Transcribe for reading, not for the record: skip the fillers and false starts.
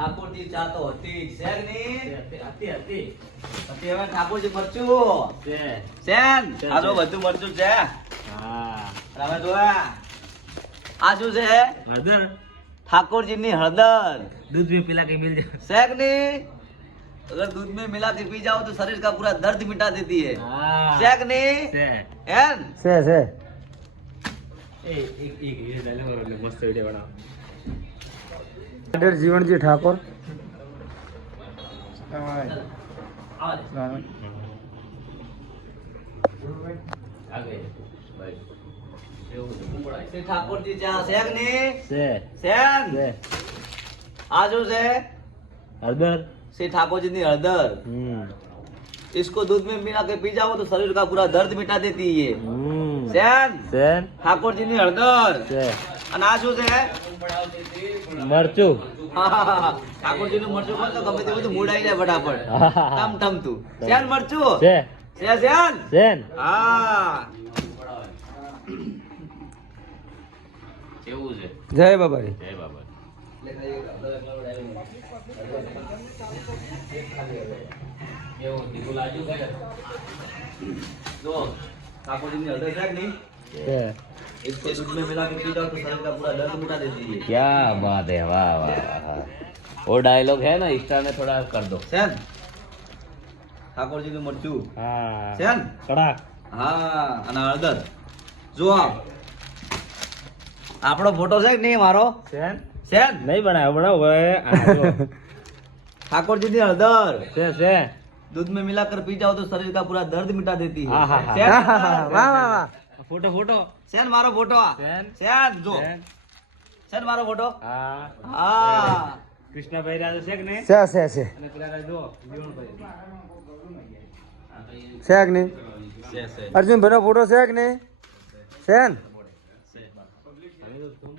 ઠાકોરજી ચા તો હતી જ છે કે નહીં? હતી. હવે ઠાકોરજી મરચું છે. શેન આ તો બધું મરચું છે. હા. હવે જો આ શું છે? હળદર. ठाकुर जी ની हळदर दूध में पिला के मिल जाए। है कि नहीं? अगर दूध में मिला के पी जाओ तो शरीर का पूरा दर्द मिटा देती है। है कि नहीं? है से एक ये डाले और मस्त वीडियो बनाओ। डर जीवनजी ठाकुर ठाकुर जी चा है कि नहीं? से सेन आ जो से हळदर। श्री ठाकुर जी ની हळदर इसको दूध में मिला के पी जाओ तो शरीर का पूरा दर्द मिटा देती है। सेन सेन ठाकुर जी ની हळदर से અને આ શું છે? मरचू। ઠાકોરજી નું મરચું કોણ તો ગમે તે બધું મૂડ આવી જાય ફટાફટ ટમ ટમ તું સેન મરચું से સેન सेन। હા કેવું છે? जय बाबारी जय बाबा। જો ઠાકોરજી ની હળદર છે કે નહીં? से इसको दूध में मिला के पी जाओ तो शरीर का पूरा दर्द मिटा देती है। क्या बात है, वाह वाह वाह। वो डायलॉग है ना, इंस्टा में थोड़ा कर दो। સેન ઠાકોરજી નું મરચું हाँ સેન कड़ाक। હા અને હળદર જો આપણો ફોટો છે કે નહીં મારો? सेन સેન नहीं बनाया, बनाओ ઠાકોરજી ની હળદર से दूध में मिलाकर पी जाओ तो शरीर का पूरा दर्द मिटा देती है। हाँ, हाँ, हाँ। सेन, वाह वाह वाह फोटो फोटो। सेन मारो फोटो सेन सेन जो सेन। सेन मारो फोटो हाँ हाँ कृष्णा भाई राजा शेख ने से અને પેલા જો જીવન ભાઈ છે કે નહીં? से से अर्जुन भाई फोटो છે કે નહીં? સેન